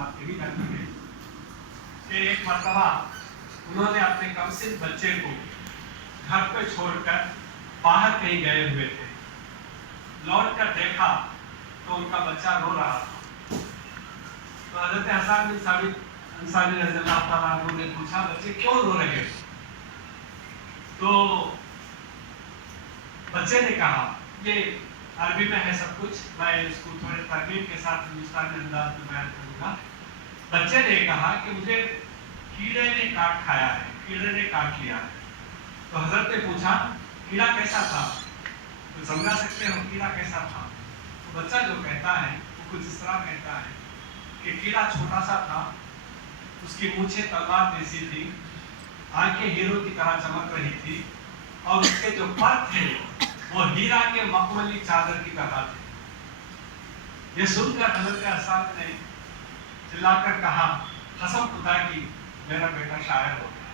बात यही जाती है कि एक मरतबा उन्होंने अपने कमसिन बच्चे को घर पे छोड़कर बाहर कहीं गए हुए थे। लौट कर देखा तो उनका बच्चा रो रहा था। तो हज़रत हसन बिन साबित अंसारी रज़ियल्लाहु ताला अन्हु ने पूछा, बच्चे क्यों रो रहे हो? तो बच्चे ने कहा, ये अरबी में है सब कुछ, मैं इसको थोड़े तरकीब के साथ हिंदुस्तानी अंदाज में बयान करूंगा। बच्चे ने कहा कि मुझे कीड़े ने काट खाया है, कीड़े ने काट लिया है। तो हजरत ने पूछा, कीड़ा कैसा था? तो समझा सकते हो कीड़ा कैसा था? तो बच्चा जो कहता है वो कुछ इस तरह कहता है कि कीड़ा छोटा सा था, उसकी मूछें तलवार जैसी थी, आंखें हीरो की तरह चमक रही थी और उसके जो पर थे वो हीरा के मखमली चादर की तरह थे। ये सुनकर हजरत हसन ने चिल्लाकर कहा, कसम खुदा की मेरा बेटा शायर हो गया।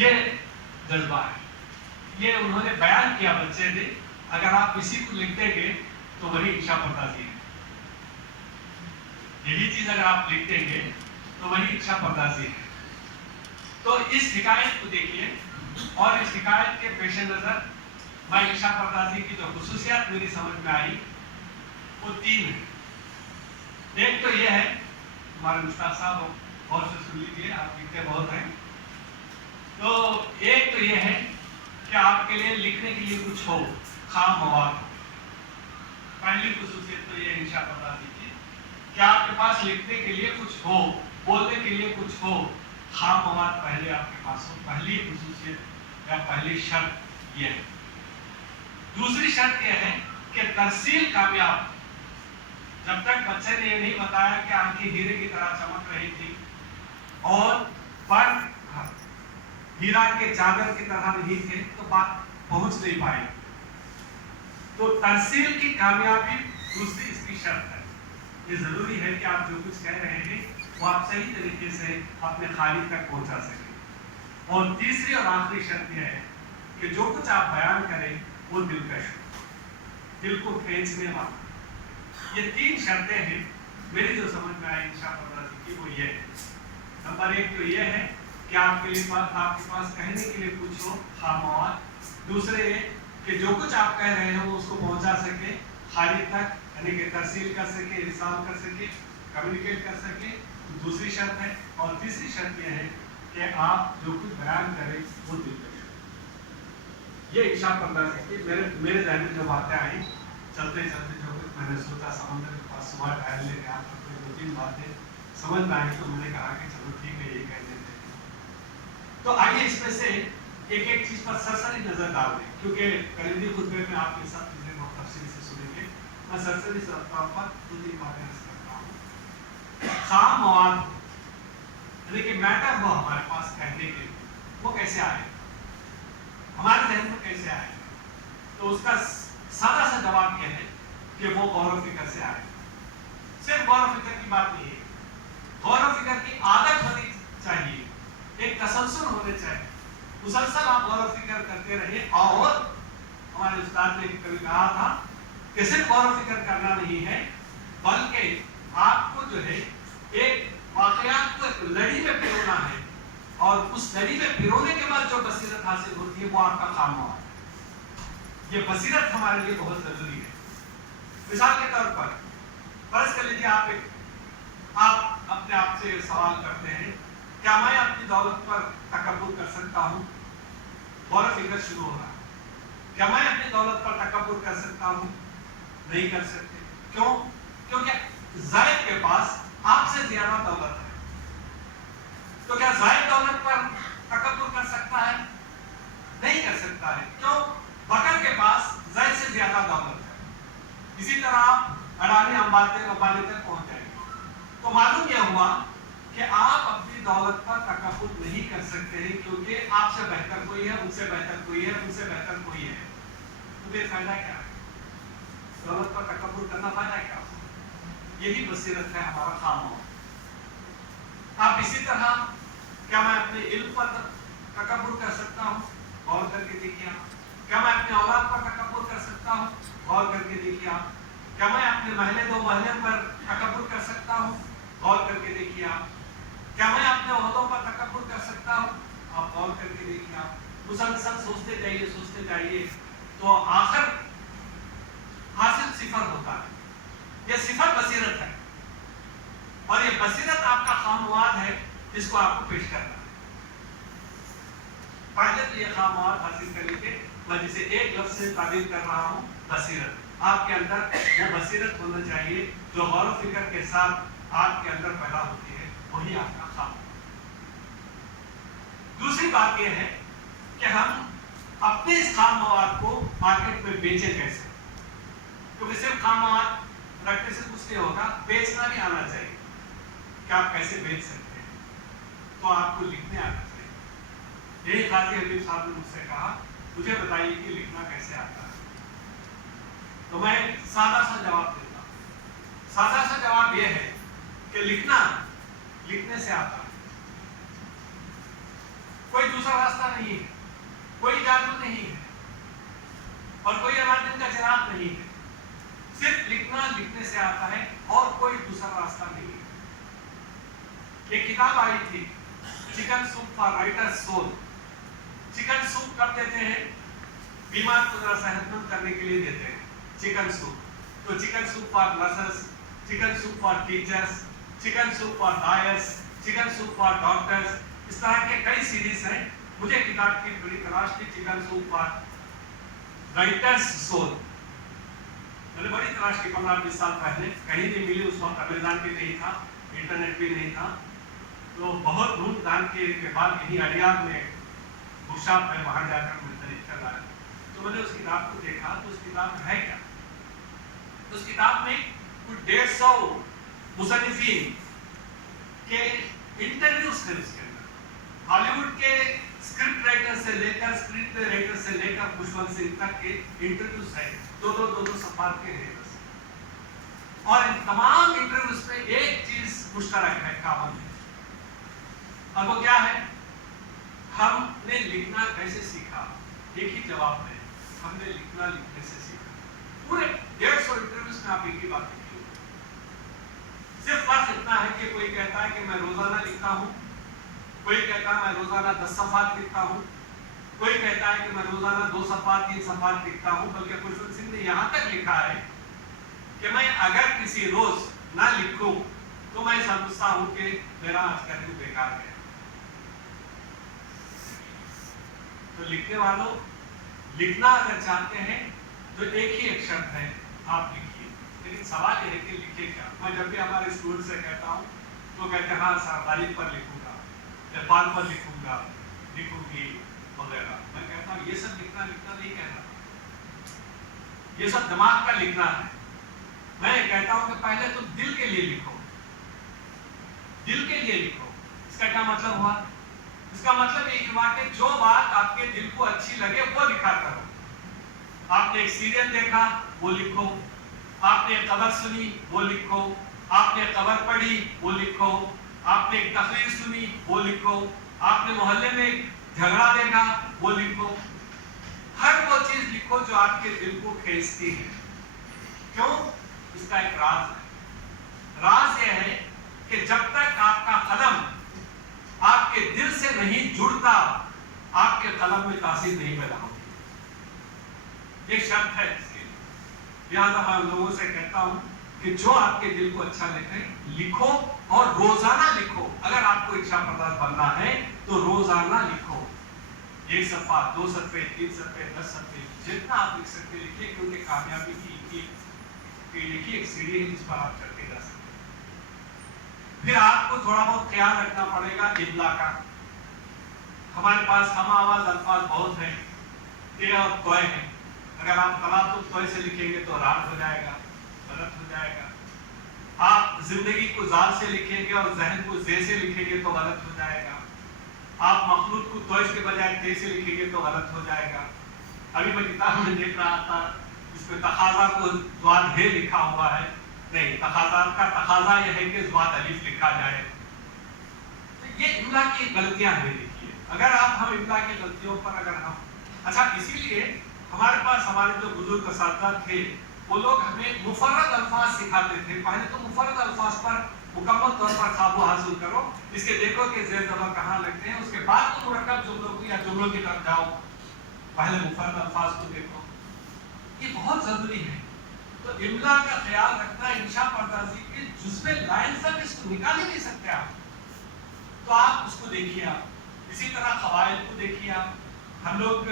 ये जज्बा है, ये उन्होंने बयान किया बच्चे ने। अगर आप इसी को लिख देंगे तो वही इंशा पर्दाजी है। यही चीज अगर आप लिख देंगे तो वही इंशा पर्दाजी है। तो इस हिकायत को देखिए, और इस हिकायत के पेश नजर मैं इंशा पर्दाजी की जो खुसूसियात मेरी समझ में आई वो 3 है। एक तो ये है, हमारे मुश्ताक साहब बहुत से सुन लीजिए, आप लिखते बहुत हैं। तो एक तो ये है कि आपके लिए लिखने के लिए कुछ हो, खाम मवाद हो। पहली खुसूसियत तो ये इंशा पर्दाजी की कि आपके पास लिखने के लिए कुछ हो, बोलने के लिए कुछ हो, खाम मवाद पहले आपके पास हो। पहली खुसूसियत या पहली शर्त ये है। दूसरी शर्त यह है कि तरसील कामयाब। जब तक बच्चे ने ये नहीं बताया कि आंखें हीरे की तरह चमक रही थी और पर हीरा के चादर की तरह नहीं थे, तो बात पहुंच नहीं पाई। तो तरसील की कामयाबी दूसरी इसकी शर्त है। ये जरूरी है कि आप जो कुछ कह रहे हैं वो आप सही तरीके से अपने खालिक तक पहुंचा सकें। और तीसरी और आखिरी शर्त यह है कि जो कुछ आप बयान करें वो दिलकश हो, दिल को खींचने वाला। ये 3 शर्तें हैं मेरी जो समझ में आई इंशा पर्दाजी की, वो ये है। नंबर 1 तो ये है कि आपके पास कहने के लिए कुछ हो, खामोश। दूसरे ये कि जो कुछ आप कह रहे हैं वो उसको पहुंचा सके खालिक तक, यानी कि तरसील कर सके, इरसाल कर सके, कम्युनिकेट कर सके। दूसरी शर्त है। और तीसरी शर्त यह है कि आप जो कुछ बयान करें वो दिलकश हो। ये इंशा पर्दाजी की मेरे ज़हन में जो बातें आई, चलते चलते जो कुछ मैंने सोचा, समंदर के पास सुबह टहलने गया तो 2-3 बातें समझ में आई, तो मैंने कहा कि चलो ठीक है ये कह देते हैं। तो आइए इसमें से एक एक चीज पर सरसरी नजर डाल दें, क्योंकि करीबी खुतबे में आप ये सब चीजें बहुत तफसील से सुनेंगे। मैं सरसरी तौर पर 2-3 बातें अर्ज करता हूँ। खाम मवाद यानी कि मैटर हो हमारे पास कहने के लिए, वो कैसे आए, हमारे जहन में कैसे आए? तो उसका सादा सा जवाब यह है कि वो गौर व फिक्र से आए। सिर्फ गौर व फिक्र की बात नहीं है, गौर व फिक्र की आदत होनी चाहिए, एक तसलसल होने चाहिए। मुसलसल आप गौर व फिक्र करते रहिए। और हमारे उस्ताद ने कभी कहा था कि सिर्फ गौर व फिक्र करना नहीं है, बल्कि आपको जो है एक वाकयात को एक लड़ी में पिरोना है, और उस लड़ी में पिरोने के बाद जो बसीरत हासिल होती है वो आपका काम हुआ है। ये बसीरत हमारे लिए बहुत जरूरी है। मिसाल के तौर पर फर्ज कर लीजिए आप अपने आप से सवाल करते हैं, क्या मैं अपनी दौलत पर तकब्बुर कर सकता हूँ? गौर फिक्र शुरू हो रहा है, क्या मैं अपनी दौलत पर तकब्बुर कर सकता हूँ? नहीं कर सकते। क्यों? क्योंकि जायद के पास आपसे ज्यादा दौलत है। तो क्या जायद दौलत पर तकब्बुर कर सकता है? नहीं कर सकता है। क्यों? बकर के पास जायद से ज्यादा दौलत है। इसी तरह आप अडानी अंबानी तक पहुंच जाएंगे। तो मालूम यह हुआ कि आप अपनी दौलत पर तकब्बुर नहीं कर सकते हैं, क्योंकि आपसे बेहतर कोई है, उनसे बेहतर कोई है, उनसे बेहतर कोई है। तो फिर फायदा क्या है? दौलत पर तकब्बुर करना फायदा क्या? यही बसीरत है हमारा काम हो। आप इसी तरह क्या मैं अपने इल्म पर तकब्बुर कर सकता हूँ? गौर करके देखिए आप। क्या मैं अपने औलाद पर तकब्बुर कर सकता हूँ? गौर करके देखिए आप। क्या मैं अपने महले दो महले पर तकब्बुर कर सकता हूँ? गौर करके देखिए आप। क्या मैं अपने ओहदों पर तकब्बुर कर सकता हूँ? आप गौर करके देखिए आप। मुसलसल सोचते जाइए तो आखिर हासिल सिफर होता है। ये सिफर बसीरत है और ये बसीरत आपका खामवाद है जिसको आपको पेश करना है। पहले तो ये खामवाद हासिल करेंगे, मैं जिसे एक लफ्ज से ताबीर कर रहा हूँ, बसीरत। आपके अंदर वो बसीरत होना चाहिए जो गौर फिक्र के साथ आपके अंदर पैदा होती है, वही आपका खाम। दूसरी बात यह है कि हम अपने इस खाम मवाद को मार्केट में बेचें कैसे, क्योंकि सिर्फ खाम मवाद रखने से कुछ नहीं होगा, बेचना भी आना चाहिए कि आप कैसे बेच सकते हैं। तो आपको लिखने आना चाहिए। यही काजी हबीब साहब ने मुझसे कहा, मुझे बताइए कि लिखना कैसे आता है। तो मैं सादा सा जवाब देता हूँ। सादा सा जवाब यह है कि लिखना लिखने से आता है। कोई दूसरा रास्ता नहीं है, कोई जादू नहीं है और कोई अलादीन का चिराग नहीं है। सिर्फ लिखना लिखने से आता है और कोई दूसरा रास्ता नहीं है। एक किताब आई थी, chicken soup for writers soul. Chicken soup कब देते हैं? बीमार को जरा सेहतमंद करने के लिए देते हैं चिकन सूप। तो chicken soup for nurses, chicken soup for teachers, chicken soup for lawyers, chicken soup for doctors, इस तरह के कई सीरीज हैं। मुझे किताब की बड़ी तलाश थी, chicken soup for writers soul. मैंने बड़ी तलाश की 15-20 साल पहले, कहीं नहीं मिली। उस वक्त अमेज़न भी नहीं था, इंटरनेट भी नहीं था। तो बहुत ढूंढ के बाद यही अलियाद में बुकशॉप में वहाँ जाकर मैं खरीद कर लाया। तो मैंने उस किताब को देखा तो उस किताब में है क्या? उस किताब में कुछ 150 मुसन्निफीन के इंटरव्यूज थे। उसके अंदर हॉलीवुड के स्क्रिप्ट राइटर से लेकर खुशवंत सिंह तक के इंटरव्यूज है। दो सफात के हैं बस। और इन तमाम इंटरव्यूज में एक चीज मुश्तरक है, कॉमन है। और वो क्या है? हमने लिखना कैसे सीखा? एक ही जवाब है, हमने लिखना लिखने से सीखा। पूरे 150 इंटरव्यूज में आप एक ही बात लिखी। सिर्फ फर्क इतना है कि कोई कहता है कि मैं रोजाना लिखता हूँ, कोई कहता है मैं रोजाना 10 सफात लिखता हूँ, कोई कहता है कि मैं रोजाना 2 सफात 3 सफात लिखता हूँ। बल्कि खुशवंत सिंह ने यहाँ तक लिखा है कि मैं अगर किसी रोज ना लिखूं तो मैं समझता हूँ कि मेरा आज का दिन बेकार है। तो लिखने वालों, लिखना अगर चाहते हैं तो एक ही एक शब्द है, आप लिखिए। लेकिन सवाल यह है कि लिखिए क्या? मैं जब भी हमारे स्टूडेंट से कहता हूँ तो कहते हैं हाँ सर, तारीख पर लिखूंगा, नेपाल पर लिखूंगा, लिखूंगी वगैरह। मैं कहता हूँ ये सब लिखना नहीं कहना, ये सब दिमाग का लिखना है। मैं कहता हूँ कि पहले तुम दिल के लिए लिखो, दिल के लिए लिखो। इसका क्या मतलब हुआ? इसका मतलब ये हुआ कि जो बात आपके दिल को अच्छी लगे वो लिखा करो। आपने एक सीरियल देखा, वो लिखो। आपने एक खबर सुनी, वो लिखो। आपने खबर पढ़ी, वो लिखो। आपने एक तकरीर सुनी, वो लिखो। आपने मोहल्ले में झगड़ा देखा, वो लिखो। हर वो चीज लिखो जो आपके दिल को खींचती है। क्यों? इसका एक राज है। राज यह है कि जब तक आपका कलम आपके दिल से नहीं जुड़ता, आपके कलम में तासीर नहीं पैदा होती। एक शब्द है इसके लिए। लिहाजा मैं लोगों से कहता हूं कि जो आपके दिल को अच्छा लगे लिखो और रोजाना लिखो। अगर आपको इच्छा प्रदान बनना है तो रोजाना लिखो। 1 सफ़ा, 2 सफ़े, 3 सफ़े, 10 सफ़े, जितना आप लिख सकते लिखिए, क्योंकि कामयाबी की एक सीढ़ी है जिस पर आप चढ़ते जा सकते हैं। फिर आपको थोड़ा बहुत ख्याल रखना पड़ेगा इब्ला का। हमारे पास हम आवाज अल्फाज बहुत हैं, ते और तोय हैं। अगर आप तलातुल तोय से लिखेंगे तो रात हो जाएगा, गलत हो जाएगा। आप जिंदगी को जाल से लिखेंगे और जहन को जे से लिखेंगे तो गलत हो जाएगा। आप मखलूक को तोय के बजाय ते से लिखेंगे तो गलत हो जाएगा। अभी मैं किताब में देख रहा था, इसमें तकाजा को ज़्वाद है लिखा हुआ है। नहीं, तकाजा का तकाजा यह है कि ज़्वाद अलिफ लिखा जाए। तो ये इम्ला की गलतियां हैं। देखिए, अगर हम इम्ला की गलतियों पर अच्छा, इसीलिए हमारे पास हमारे जो बुजुर्ग असातिज़ा थे वो लोग हमें मुफर्रद अल्फाज सिखाते थे। पहले तो मुफर्रद अल्फाज पर मुकम्मल तौर पर काबू हासिल करो, इसके देखो कि ज़ेर ज़बर कहाँ लगते हैं, उसके बाद तो मुरक्कब जुमलों को या जुमलों की तरफ जाओ, पहले मुफर्रद अल्फाज को देखो। ये बहुत ज़रूरी है। तो इमला का ख्याल रखना, इंशा पर्दाजी के जुज़्वे लाइन तक इसको निकाल ही नहीं सकते आप, तो आप उसको देखिए। आप इसी तरह क़वाइद को देखिए। आप हम लोग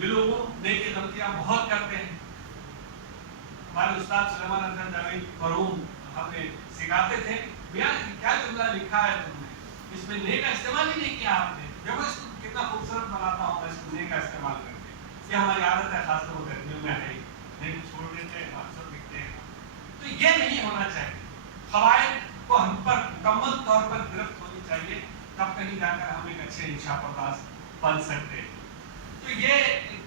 बिलुगु नेकी गलतियाँ बहुत करते हैं। हमारे उस्ताद सुलेमान अहमद जावेद मरहूम हमें सिखाते थे, भैया क्या जुमला लिखा है तुमने, इसमें ने का इस्तेमाल ही नहीं किया आपने, देखो इसको कितना खूबसूरत बनाता हूँ मैं इसको ने का इस्तेमाल करके। ये हमारी आदत है, खासतौर पर गर्मियों में है, ने को छोड़ देते हैं, अक्सर लिखते हैं। तो ये नहीं होना चाहिए। क़वाइद को हम पर मुकम्मल तौर पर गिरफ्त होनी चाहिए, तब कहीं जाकर हम एक अच्छे इंशा पर्दाज बन सकते हैं। तो ये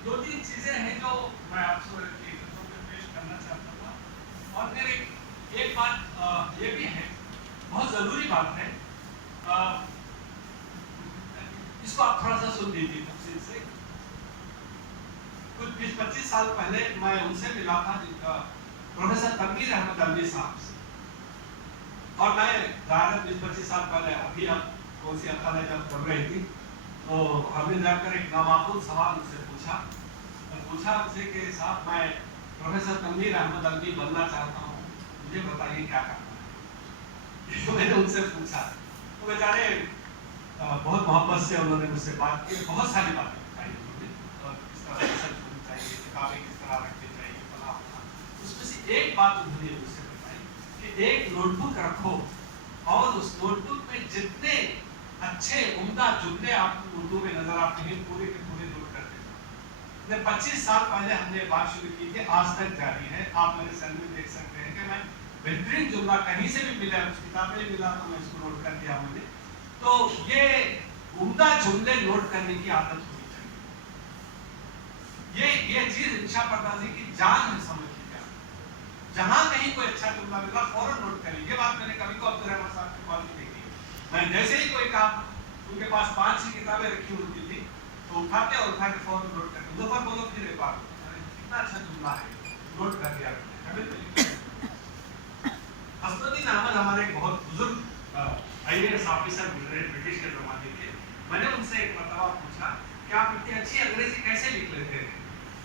दो तीन चीज़ें हैं जो मैं आपसे पेश करना चाहता था। और फिर एक बात ये भी है, बहुत ज़रूरी बात है, इसको आप थोड़ा सा सुन लीजिए तफसील से। कुछ 20-25 साल पहले मैं उनसे मिला था, प्रोफेसर तनवीर अहमद अलवी साहब से, और मैं ज़ाहिर 20-25 साल पहले अभी अब कौन सी अखाड़ा जब कर रही थी, तो हमने जाकर एक नामाकूल सवाल उनसे पूछा उनसे कि साहब मैं प्रोफेसर तनवीर अहमद अलवी बनना चाहता हूँ, मुझे बताइए क्या करना है। तो मैंने उनसे पूछा, तो बेचारे बहुत मोहब्बत से उन्होंने मुझसे बात की, बहुत सारी बातें बताई उन्होंने, और किस तरह रिसर्च होनी चाहिए, किताबें किस तरह रखनी चाहिए, फला फला। उसमें से एक बात उन्होंने मुझसे बताई कि एक नोटबुक रखो और उस नोटबुक में जितने अच्छे उम्दा जुमले आपको उर्दू में नजर आते हैं पूरे के पूरे नोट करते जाओ। 25 साल पहले हमने बात शुरू की थी, आज तक जारी है। आप मेरे सर में देख सकते हैं कि मैं बेहतरीन जुमला कहीं से भी मिला, किताब में मिला तो मैं इसको नोट कर दिया मैंने। तो ये उम्दा जुमले नोट करने की आदत होनी चाहिए। ये चीज इंशा पर्दाजी की जान है, समझ लीजिए। जहां कहीं कोई अच्छा जुमला मिला फौरन नोट करिए। ये बात मैंने कभी को अब्दुल रहमान साहब के कॉल में देखी। मैं जैसे ही कोई काम, उनके पास 5-6 किताबें रखी होती थी, तो उठाते और उठा के फौरन नोट करते। दो बार बोलो फिर एक बार, कितना अच्छा जुमला है, नोट कर दिया। हसनुद्दीन अहमद हमारे एक बहुत बुजुर्ग IAS ऑफिसर गुजरे ब्रिटिश के ज़माने के। मैंने उनसे एक मरतबा पूछा कि आप इतनी अच्छी अंग्रेजी कैसे लिख लेते हैं।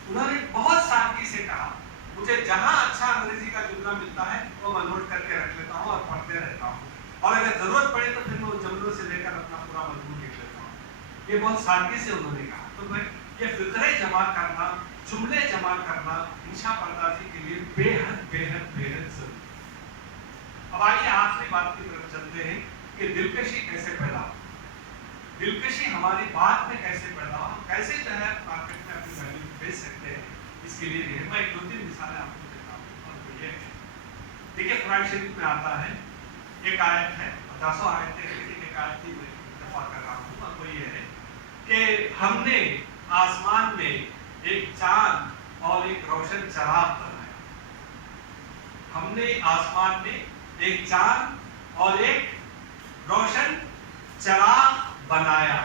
उन्होंने बहुत सादगी से कहा, मुझे जहां अच्छा अंग्रेजी का जुमला मिलता है वो मैं नोट करके रख लेता हूँ और पढ़ते रहता हूँ, और अगर जरूरत पड़े तो फिर मैं जुमलों से लेकर अपना पूरा मजमून लिख लेता हूँ। ये बहुत सादगी से उन्होंने कहा। तो मैं ये फिक्रे जमा करना, जुमले जमा करना इंशा पर्दाजी के लिए बेहद बेहद बेहद जरूरी। अब आइए आखिरी बात की तरफ चलते हैं कि दिलकशी कैसे पैदा हो। दिलकशी हमारी बात में कैसे पैदा हो, हम कैसे जो है मार्केट में अपनी वैल्यू बेच सकते हैं, इसके लिए मैं एक 2-3 मिसालें आपको देता हूँ। और वो ये है, देखिए कुरान शरीफ में आता है, एक आयत है, 50 आयतें हैं, लेकिन एक आयत ही मैं दफा कर रहा हूँ, और वो ये है कि हमने आसमान में एक चांद और एक रोशन चराग बनाया। हमने आसमान में एक चांद और एक रोशन चराग बनाया।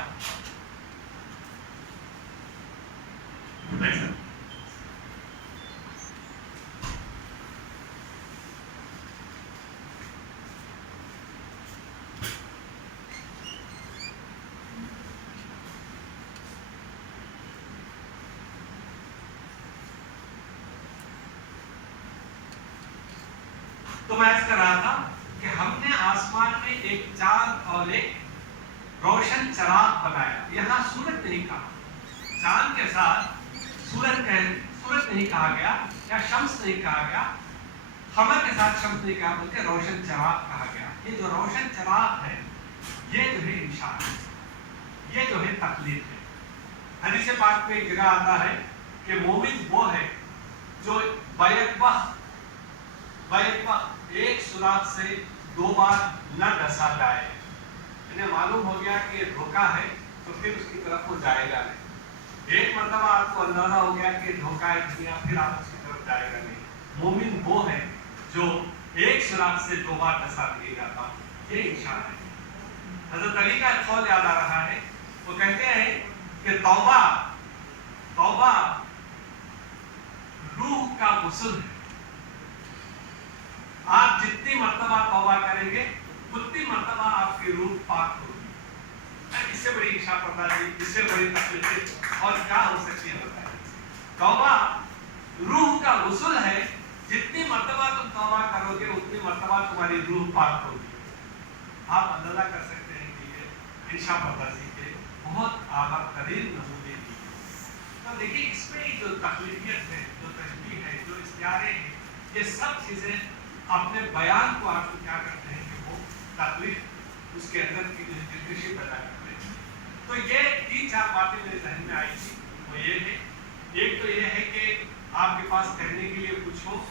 तो मैं कह रहा था कि हमने आसमान में एक चांद और एक रोशन चराग बनाया। यहाँ सूरज नहीं कहा, चांद के साथ सूरज नहीं कहा गया या शम्स नहीं कहा गया, खबर के साथ शम्स नहीं कहा, बल्कि रोशन चराग कहा गया। ये जो रोशन चराग है, ये जो है इंशान है, ये जो है तकलीफ है। हदीस पाक में एक जगह आता है कि मोमिन वो है जो एक सुराख से 2 बार न डसा जाए। इन्हें मालूम हो गया कि ये धोखा है, तो फिर उसकी तरफ वो जाएगा नहीं। एक मरतबा आपको अंदाजा हो गया कि धोखा है दुनिया, फिर आप उसकी तरफ जाएगा नहीं। मोमिन वो है जो एक सुराख से 2 बार डसा नहीं जाता। ये इंशान है। हज़रत अली का एक कौल याद आ रहा है, वो कहते हैं कि तौबा रूह का गुस्ल है। आप जितनी मर्तबा तौबा करेंगे उतनी मर्तबा आपकी रूह पाक होगी। इससे बड़ी इच्छा पर्दाजी, इससे बड़ी तकलीफ और क्या हो सकती है बताइए। तौबा रूह का गुस्ल है, जितनी मर्तबा तुम तौबा करोगे उतनी मर्तबा तुम्हारी रूह पाक होगी। आप अंदाजा कर सकते हैं कि ये इच्छा पर्दाजी के बहुत आला तरीन नमूने की। तो देखिए इसमें जो तकलीफियत है, जो तशबीह है, जो इस्तियारे हैं, ये सब चीजें अपने बयान को आपको क्या करते हैं कि वो तकलीफ उसके अंदर की जो दिलकशी पैदा करते हैं। तो ये 3-4 बातें मेरे जहन में आई थी। वो ये है, एक तो ये है कि आपके पास कहने के लिए कुछ हो,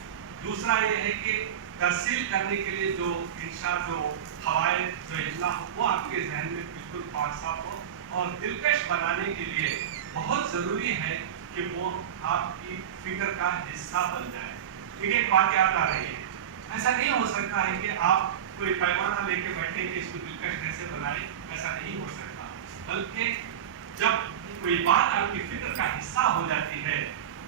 दूसरा ये है कि तरसील करने के लिए जो इंशा, जो हवाएं, जो इजला हो, वो आपके जहन में बिल्कुल पाक साफ हो। और दिलकश बनाने के लिए बहुत ज़रूरी है कि वो आपकी फिक्र का हिस्सा बन जाए। ठीक है, एक बात याद आ रही है, ऐसा नहीं हो सकता है कि आप कोई पैमाना लेके बैठे कि इसको दिलकश कैसे बनाए, ऐसा नहीं हो सकता। बल्कि जब कोई बात आपकी फिक्र का हिस्सा हो जाती है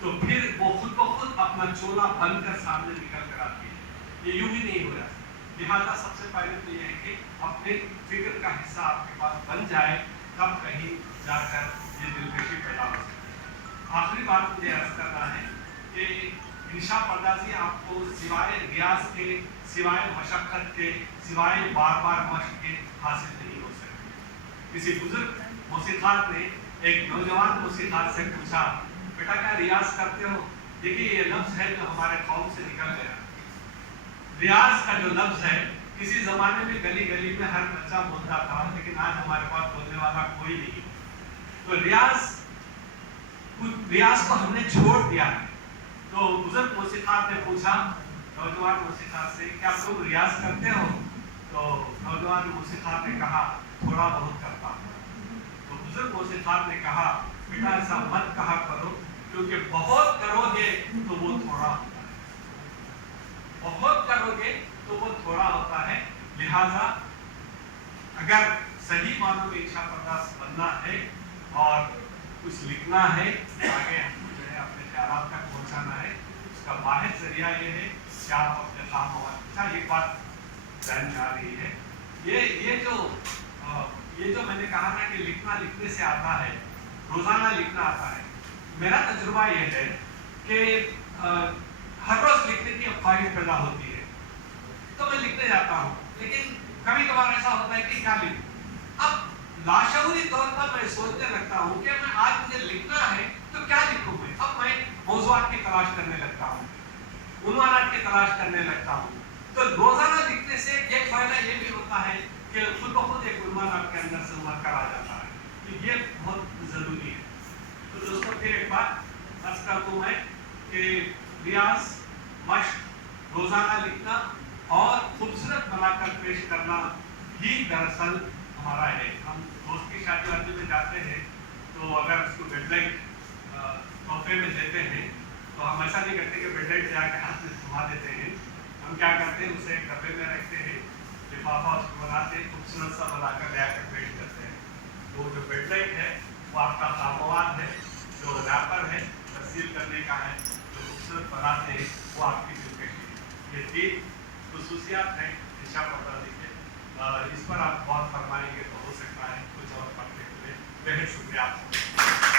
तो फिर वो खुद ब खुद अपना चोला बनकर सामने निकल कर आती है। ये यूं ही नहीं हो जाता। लिहाजा सबसे पहले तो ये है कि अपने फिक्र का हिस्सा आपके पास बन जाए, तब कहीं जाकर ये दिलकशी पैदा हो सकती है। आखिरी बात मुझे अर्ज करना है कि इंशा पर्दाजी आपको सिवाय रियाज के, सिवाय मशक्क़त के, सिवाय बार बार मश्क के हासिल नहीं हो सकती। किसी बुजुर्ग मौसीक़ार ने एक नौजवान मौसीक़ार से पूछा, बेटा क्या रियाज करते हो? देखिए ये लफ्ज़ है जो हमारे कौम से निकल गया। रियाज का जो लफ्ज़ है, किसी ज़माने में गली गली में हर बच्चा बोलता था, लेकिन आज हमारे पास बोलने वाला कोई नहीं। तो रियाज को हमने छोड़ दिया है। तो बुजुर्ग मौसीक़ार ने पूछा नौजवान मौसीक़ार से, क्या तुम रियाज करते हो? तो नौजवान मौसीक़ार ने कहा, थोड़ा बहुत करता हूँ। तो बुजुर्ग मौसीक़ार ने कहा, बेटा ऐसा मत कहा करो, क्योंकि बहुत करोगे तो वो थोड़ा होता है, बहुत करोगे तो वो थोड़ा होता है। लिहाजा अगर सही मानों में इच्छा पर्दाज बनना है और कुछ लिखना है, आगे हमको जो है अपने ख्यालात तक पहुंचाना है, उसका वाहिद जरिया ये है कि आप अपने काम। अच्छा एक बात ध्यान में आ रही है, ये जो मैंने कहा ना कि लिखना लिखने से आता है, रोजाना लिखना आता है। मेरा तजुर्बा ये है कि हर रोज लिखने की ख्वाहिश पैदा होती है, तो मैं लिखने जाता हूँ, लेकिन कभी कभार ऐसा होता है कि क्या लिखूं। अब लाशऊरी तौर पर मैं सोचने लगता हूँ कि मैं आज मुझे लिखना है तो क्या लिखूं मैं। अब मैं मौज़ूआत की तलाश करने लगता हूँ, उन्वानात की तलाश करने लगता हूँ। तो रोजाना लिखने से एक फायदा ये भी होता है कि खुद ब खुद एक उन्वान आपके अंदर से उभर कर आ जाता है। तो ये बहुत जरूरी है। तो दोस्तों फिर एक बात अर्ज कर दूं मैं कि रियाज, मश्क, रोजाना लिखना और खूबसूरत बनाकर पेश करना ही दरअसल हमारा है। हम दोस्त की शादी वादी में जाते हैं तो अगर उसको बेडलाइट तोहफे में देते हैं तो हम ऐसा नहीं करते कि बेडलाइट जाके हाथ में थमा देते हैं। हम क्या करते हैं, उसे एक डब्बे में रखते हैं, लिफाफा उसको बनाते हैं, खूबसूरत सा बनाकर ले आकर पेश करते हैं। तो जो बेडलाइट है वो आपका सामवाद है, जो रैपर है तस्सील करने का है, जो खूबसूरत बनाते हैं वो आपकी दिलकशी है। ये 3 खुसूसियात हैं इंशा पर्दाजी के। इस पर आप बहुत फरमाएंगे तो हो सकता है कुछ और पढ़ने के लिए। बेहद शुक्रिया आपको।